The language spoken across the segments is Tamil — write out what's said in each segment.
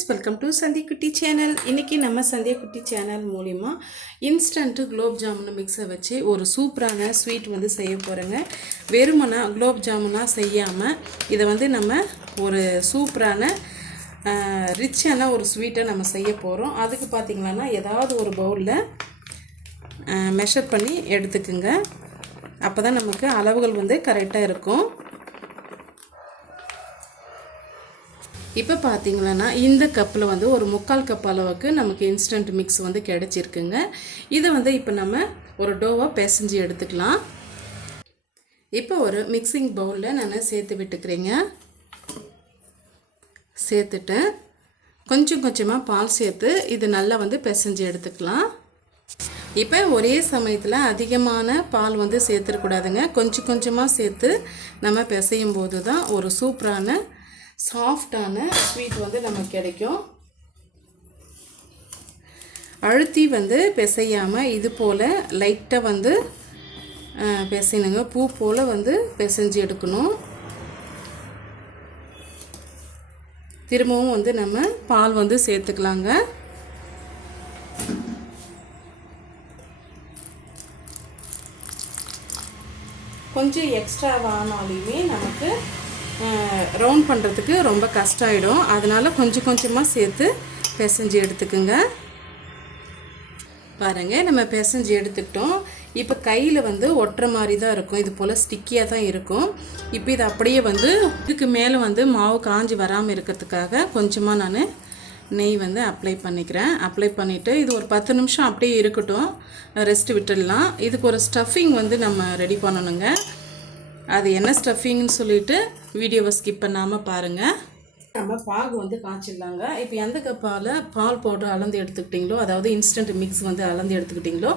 ஃப்ரெண்ட்ஸ், வெல்கம் டு சந்தியா குட்டி சேனல். இன்றைக்கி நம்ம சந்தியா குட்டி சேனல் மூலிமா இன்ஸ்டன்ட்டு குலோப் ஜாமுன் மிக்ஸை வச்சு ஒரு சூப்பரான ஸ்வீட் வந்து செய்ய போகிறேங்க. வெறுமனா குலோப் ஜாமுனாக செய்யாமல் இதை வந்து நம்ம ஒரு சூப்பரான ரிச்சான ஒரு ஸ்வீட்டை நம்ம செய்ய போகிறோம். அதுக்கு பார்த்திங்கன்னா ஏதாவது ஒரு பவுலில் மெஷர் பண்ணி எடுத்துக்குங்க. அப்போ தான் நமக்கு அளவுகள் வந்து கரெக்டாக இருக்கும். இப்போ பார்த்திங்கன்னா இந்த கப்பில் வந்து ஒரு 3/4 கப் அளவுக்கு நமக்கு இன்ஸ்டன்ட் மிக்ஸ் வந்து கிடச்சிருக்குங்க. இதை வந்து இப்போ நம்ம ஒரு டோவாக பிசைஞ்சு எடுத்துக்கலாம். இப்போ ஒரு மிக்சிங் பவுலில் நான் சேர்த்து விட்டுக்கிறேங்க. சேர்த்துட்டு கொஞ்சம் கொஞ்சமாக பால் சேர்த்து இது நல்லா வந்து பிசைஞ்சு எடுத்துக்கலாம். இப்போ ஒரே சமயத்தில் அதிகமான பால் வந்து சேர்த்துடக்கூடாதுங்க. கொஞ்சம் கொஞ்சமாக சேர்த்து நம்ம பிசையும் போது தான் ஒரு சூப்பரான சாஃப்டான ஸ்வீட் வந்து நமக்கு கிடைக்கும். அழுத்தி வந்து பிசையாமல் இது போல் லைட்டாக வந்து பிசைனுங்க. பூ போல் வந்து பிசைஞ்சு எடுக்கணும். திரும்பவும் வந்து நம்ம பால் வந்து சேர்த்துக்கலாங்க. கொஞ்சம் எக்ஸ்ட்ரா ஆனாலுமே நமக்கு ரவுண்ட் பண்ணுறதுக்கு ரொம்ப கஷ்டம் ஆகிடும். அதனால் கொஞ்சம் கொஞ்சமாக சேர்த்து பிசைஞ்சு எடுத்துக்குங்க. பாருங்கள், நம்ம பிசைஞ்சு எடுத்துக்கிட்டோம். இப்போ கையில் வந்து ஒட்டுற மாதிரி தான் இருக்கும். இது போல் ஸ்டிக்கியாக தான் இருக்கும். இப்போ இது அப்படியே வந்து இதுக்கு மேலே வந்து மாவு காஞ்சி வராமல் இருக்கிறதுக்காக கொஞ்சமாக நான் நெய் வந்து அப்ளை பண்ணிக்கிறேன். அப்ளை பண்ணிவிட்டு இது ஒரு 10 நிமிஷம் அப்படியே இருக்கட்டும், ரெஸ்ட் விட்டுடலாம். இதுக்கு ஒரு ஸ்டஃபிங் வந்து நம்ம ரெடி பண்ணணுங்க. அது என்ன ஸ்டஃபிங்னு சொல்லிவிட்டு வீடியோவை ஸ்கிப் பண்ணாமல் பாருங்கள். நம்ம பாகு வந்து காய்ச்சிடலாங்க. இப்போ எந்த கப்பால் பால் பவுடர் அளந்து எடுத்துக்கிட்டிங்களோ, அதாவது இன்ஸ்டன்ட் மிக்ஸ் வந்து அளந்து எடுத்துக்கிட்டிங்களோ,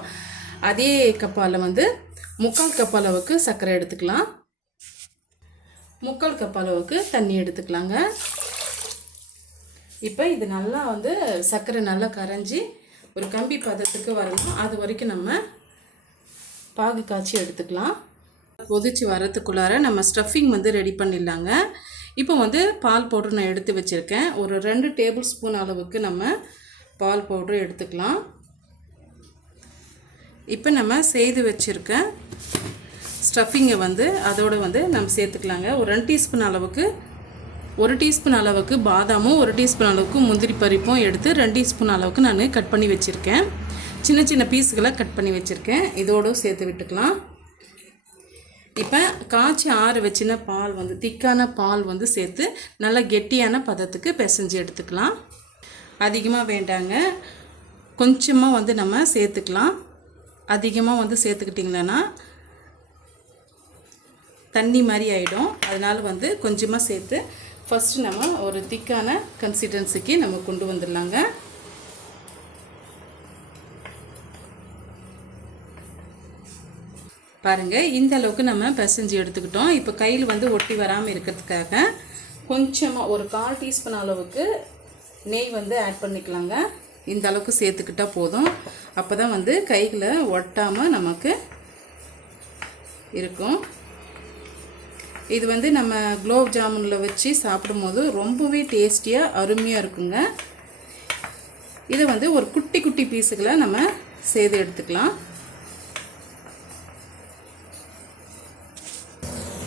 அதே கப்பால் வந்து 3/4 கப் அளவுக்கு சர்க்கரை எடுத்துக்கலாம். 3/4 கப் அளவுக்கு தண்ணி எடுத்துக்கலாங்க. இப்போ இது நல்லா வந்து சர்க்கரை நல்லா கரைஞ்சி ஒரு கம்பி பதத்துக்கு வரணும். அது வரைக்கும் நம்ம பாகு காய்ச்சி எடுத்துக்கலாம். கொதிச்சு வரத்துக்குள்ளார நம்ம ஸ்டஃபிங் வந்து ரெடி பண்ணிடலாங்க. இப்போ வந்து பால் பவுடர் நான் எடுத்து வச்சுருக்கேன். ஒரு 2 டேபிள் ஸ்பூன் அளவுக்கு நம்ம பால் பவுடர் எடுத்துக்கலாம். இப்போ நம்ம செய்து வச்சுருக்க ஸ்டஃபிங்கை வந்து அதோடு வந்து நம்ம சேர்த்துக்கலாங்க. ஒரு 2 டீஸ்பூன் அளவுக்கு 1 டீஸ்பூன் அளவுக்கு பாதாமும் 1 டீஸ்பூன் அளவுக்கு முந்திரி பருப்பும் எடுத்து 2 டீஸ்பூன் அளவுக்கு நான் கட் பண்ணி வச்சுருக்கேன். சின்ன சின்ன பீஸுகளை கட் பண்ணி வச்சுருக்கேன். இதோடு சேர்த்து விட்டுக்கலாம். இப்போ காய்ச்சி ஆற வச்சின பால் வந்து திக்கான பால் வந்து சேர்த்து நல்லா கெட்டியான பதத்துக்கு பிசைஞ்சு எடுத்துக்கலாம். அதிகமாக வேண்டாங்க, கொஞ்சமாக வந்து நம்ம சேர்த்துக்கலாம். அதிகமாக வந்து சேர்த்துக்கிட்டிங்களன்னா தண்ணி மாதிரி ஆகிடும். அதனால் வந்து கொஞ்சமாக சேர்த்து ஃபஸ்ட்டு நம்ம ஒரு திக்கான கன்சிஸ்டன்சிக்கு நம்ம கொண்டு வந்துடலாங்க. பாருங்கள், இந்த அளவுக்கு நம்ம பிசைஞ்சு எடுத்துக்கிட்டோம். இப்போ கையில் வந்து ஒட்டி வராமல் இருக்கிறதுக்காக கொஞ்சமாக ஒரு 1/4 டீஸ்பூன் அளவுக்கு நெய் வந்து ஆட் பண்ணிக்கலாங்க. இந்த அளவுக்கு சேர்த்துக்கிட்டால் போதும். அப்போ தான் வந்து கையில் ஒட்டாமல் நமக்கு இருக்கும். இது வந்து நம்ம குலோப் ஜாமுனில் வச்சு சாப்பிடும்போது ரொம்பவே டேஸ்டியாக அருமையாக இருக்குங்க. இதை வந்து ஒரு குட்டி குட்டி பீஸுகளை நம்ம செய்து எடுத்துக்கலாம்.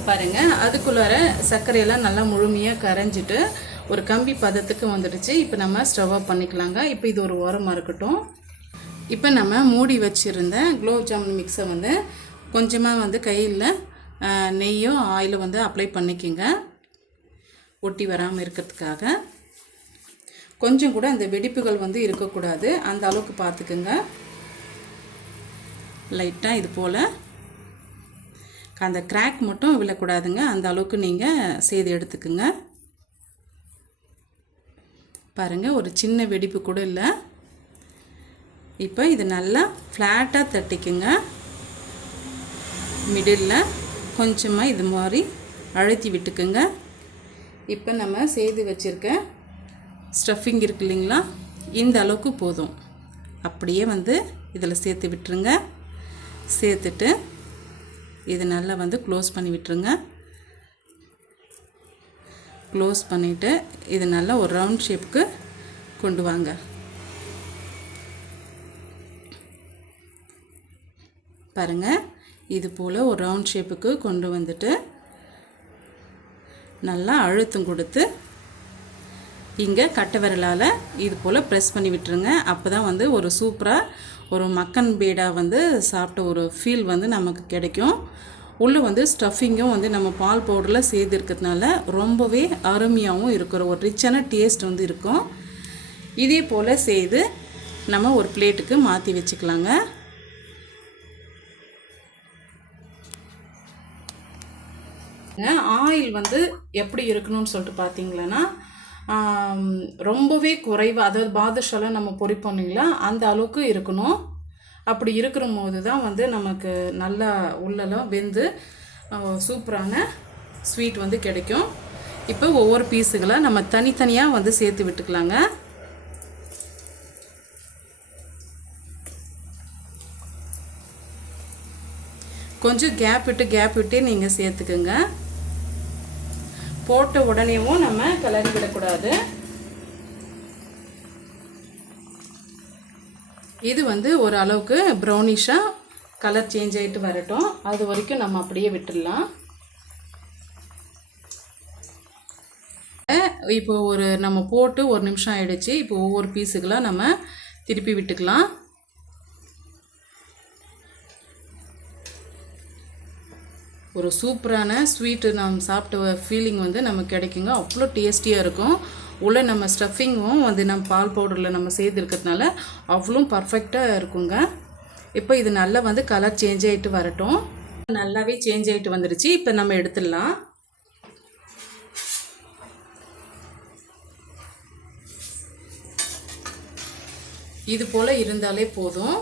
பாருங்கள், அதுக்குள்ளார சர்க்கரையெல்லாம் நல்லா முழுமையாக கரைஞ்சிட்டு ஒரு கம்பி பதத்துக்கு வந்துடுச்சு. இப்போ நம்ம ஸ்டவ் ஆஃப் பண்ணிக்கலாங்க. இப்போ இது ஒரு ஓரமாக இருக்கட்டும். இப்போ நம்ம மூடி வச்சுருந்த குலோப் ஜாமுன் மிக்ஸை வந்து கொஞ்சமாக வந்து கையில் நெய்யோ ஆயிலும் வந்து அப்ளை பண்ணிக்கோங்க. ஒட்டி வராமல் இருக்கிறதுக்காக. கொஞ்சம் கூட அந்த வெடிப்புகள் வந்து இருக்கக்கூடாது, அந்த அளவுக்கு பார்த்துக்குங்க. லைட்டாக இது போல் அந்த கிராக் மட்டும் விழக்கூடாதுங்க, அந்த அளவுக்கு நீங்கள் செய்து எடுத்துக்குங்க. பாருங்கள், ஒரு சின்ன வெடிப்பு கூட இல்லை. இப்போ இது நல்லா ஃப்ளாட்டாக தட்டிக்குங்க. மிடில் கொஞ்சமாக இது மாதிரி அழுத்தி விட்டுக்குங்க. இப்போ நம்ம செய்து வச்சுருக்க ஸ்டஃபிங் இருக்கு இல்லைங்களா, இந்த அளவுக்கு போதும். அப்படியே வந்து இதில் சேர்த்து விட்டுருங்க. சேர்த்துட்டு இது நல்லா வந்து க்ளோஸ் பண்ணி விட்டுருங்க. க்ளோஸ் பண்ணிவிட்டு இது நல்லா ஒரு ரவுண்ட் ஷேப்புக்கு கொண்டு வாங்க. பாருங்கள், இது போல் ஒரு ரவுண்ட் ஷேப்புக்கு கொண்டு வந்துட்டு நல்லா அழுத்தம் கொடுத்து இங்கே கட்டை விரலால் இது போல் ப்ரெஸ் பண்ணி விட்டுருங்க. அப்போ தான் வந்து ஒரு சூப்பராக ஒரு மக்கன் பேடா வந்து சாப்பிட்ட ஒரு ஃபீல் வந்து நமக்கு கிடைக்கும். உள்ளே வந்து ஸ்டஃபிங்கும் வந்து நம்ம பால் பவுடரில் சேர்த்து இருக்கிறதுனால ரொம்பவே அருமையாகவும் இருக்கிற ஒரு ரிச்சான டேஸ்ட் வந்து இருக்கும். இதே போல் செய்து நம்ம ஒரு பிளேட்டுக்கு மாற்றி வச்சுக்கலாங்க. ஆயில் வந்து எப்படி இருக்கணும்னு சொல்லிட்டு பார்த்தீங்களன்னா, ரொம்பவே குறைவாக, அதாவது பாதுஷாலாம் நம்ம பொரிப்போம் இல்லைங்களா, அந்த அளவுக்கு இருக்கணும். அப்படி இருக்கிற போது தான் வந்து நமக்கு நல்லா உள்ளெல்லாம் வெந்து சூப்பரான ஸ்வீட் வந்து கிடைக்கும். இப்போ ஒவ்வொரு பீஸுகளை நம்ம தனித்தனியாக வந்து சேர்த்து விட்டுக்கலாங்க. கொஞ்சம் கேப் விட்டு நீங்கள் சேர்த்துக்குங்க. போட்ட உடனேவும் நம்ம கிளறி விடக்கூடாது. இது வந்து ஒரு அளவுக்கு ப்ரௌனிஷாக கலர் சேஞ்ச் ஆகிட்டு வரட்டும். அது வரைக்கும் நம்ம அப்படியே விட்டுடலாம். இப்போ நம்ம போட்டு ஒரு நிமிஷம் ஆயிடுச்சு. இப்போ ஒவ்வொரு பீஸுக்கெல்லாம் நம்ம திருப்பி விட்டுக்கலாம். ஒரு சூப்பரான ஸ்வீட்டு நம்ம சாப்பிட்ட ஃபீலிங் வந்து நமக்கு கிடைக்குங்க. அவ்வளோ டேஸ்டியாக இருக்கும். உள்ளே நம்ம ஸ்டஃபிங்கும் வந்து நம்ம பால் பவுடரில் நம்ம சேர்த்துருக்கிறதுனால அவ்வளோ பர்ஃபெக்டாக இருக்குங்க. இப்போ இது நல்லா வந்து கலர் சேஞ்ச் ஆகிட்டு வரட்டும். நல்லாவே சேஞ்ச் ஆகிட்டு வந்துடுச்சு. இப்போ நம்ம எடுத்துடலாம். இது போல் இருந்தாலே போதும்.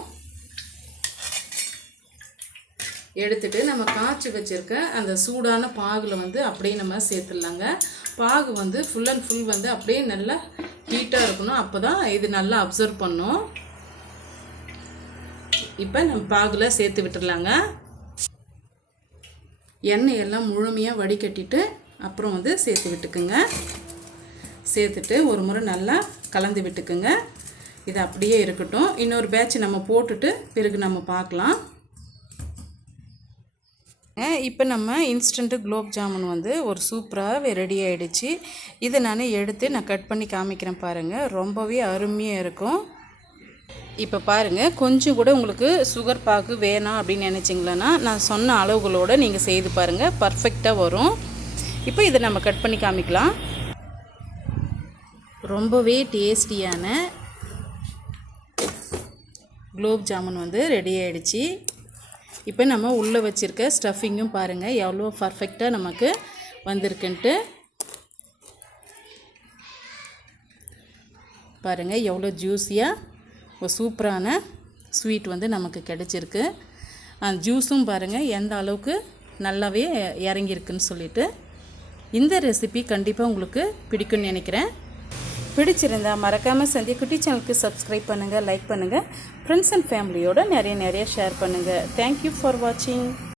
எடுத்துட்டு நம்ம காய்ச்சி வச்சுருக்க அந்த சூடான பாகில் வந்து அப்படியே நம்ம சேர்த்துடலாங்க. பாகு வந்து ஃபுல் அண்ட் ஃபுல் வந்து அப்படியே நல்லா ஹீட்டாக இருக்கணும். அப்போ தான் இது நல்லா அப்சர்வ் பண்ணும். இப்போ நம்ம பாகில் சேர்த்து விட்டுடலாங்க. எண்ணெய் எல்லாம் முழுமையாக வடிகட்டிட்டு அப்புறம் வந்து சேர்த்து விட்டுக்குங்க. சேர்த்துட்டு ஒரு முறை நல்லா கலந்து விட்டுக்குங்க. இது அப்படியே இருக்கட்டும். இன்னொரு பேட்ச் நம்ம போட்டுட்டு பிறகு நம்ம பார்க்கலாம். இப்போ நம்ம இன்ஸ்டண்ட்டு குலோப் ஜாமுன் வந்து ஒரு சூப்பராக ரெடி ஆகிடுச்சு. இதை நான் எடுத்து கட் பண்ணி காமிக்கிறேன் பாருங்கள். ரொம்பவே அருமையாக இருக்கும். இப்போ பாருங்கள், கொஞ்சம் கூட உங்களுக்கு சுகர் பாகு வேணாம் அப்படின்னு நினச்சிங்களன்னா நான் சொன்ன அளவுகளோடு நீங்கள் செய்து பாருங்கள், பர்ஃபெக்டாக வரும். இப்போ இதை நம்ம கட் பண்ணி காமிக்கலாம். ரொம்பவே டேஸ்டியான குலோப் ஜாமுன் வந்து ரெடி ஆகிடுச்சு. இப்போ நம்ம உள்ளே வச்சுருக்க ஸ்டஃபிங்கும் பாருங்கள் எவ்வளோ பர்ஃபெக்டாக நமக்கு வந்திருக்குன்ட்டு. பாருங்கள் எவ்வளோ ஜூஸியாக ஒரு சூப்பரான ஸ்வீட் வந்து நமக்கு கிடச்சிருக்கு. ஜூஸும் பாருங்கள் எந்த அளவுக்கு நல்லாவே இறங்கியிருக்குன்னு சொல்லிட்டு. இந்த ரெசிபி கண்டிப்பாக உங்களுக்கு பிடிக்கும்னு நினைக்கிறேன். பிடிச்சிருந்தா மறக்காமல் சந்தியா குட்டி சேனலுக்கு சப்ஸ்கிரைப் பண்ணுங்கள், லைக் பண்ணுங்கள், ஃப்ரெண்ட்ஸ் அண்ட் ஃபேமிலியோடு நிறைய ஷேர் பண்ணுங்கள். தேங்க்யூ ஃபார் வாட்சிங்.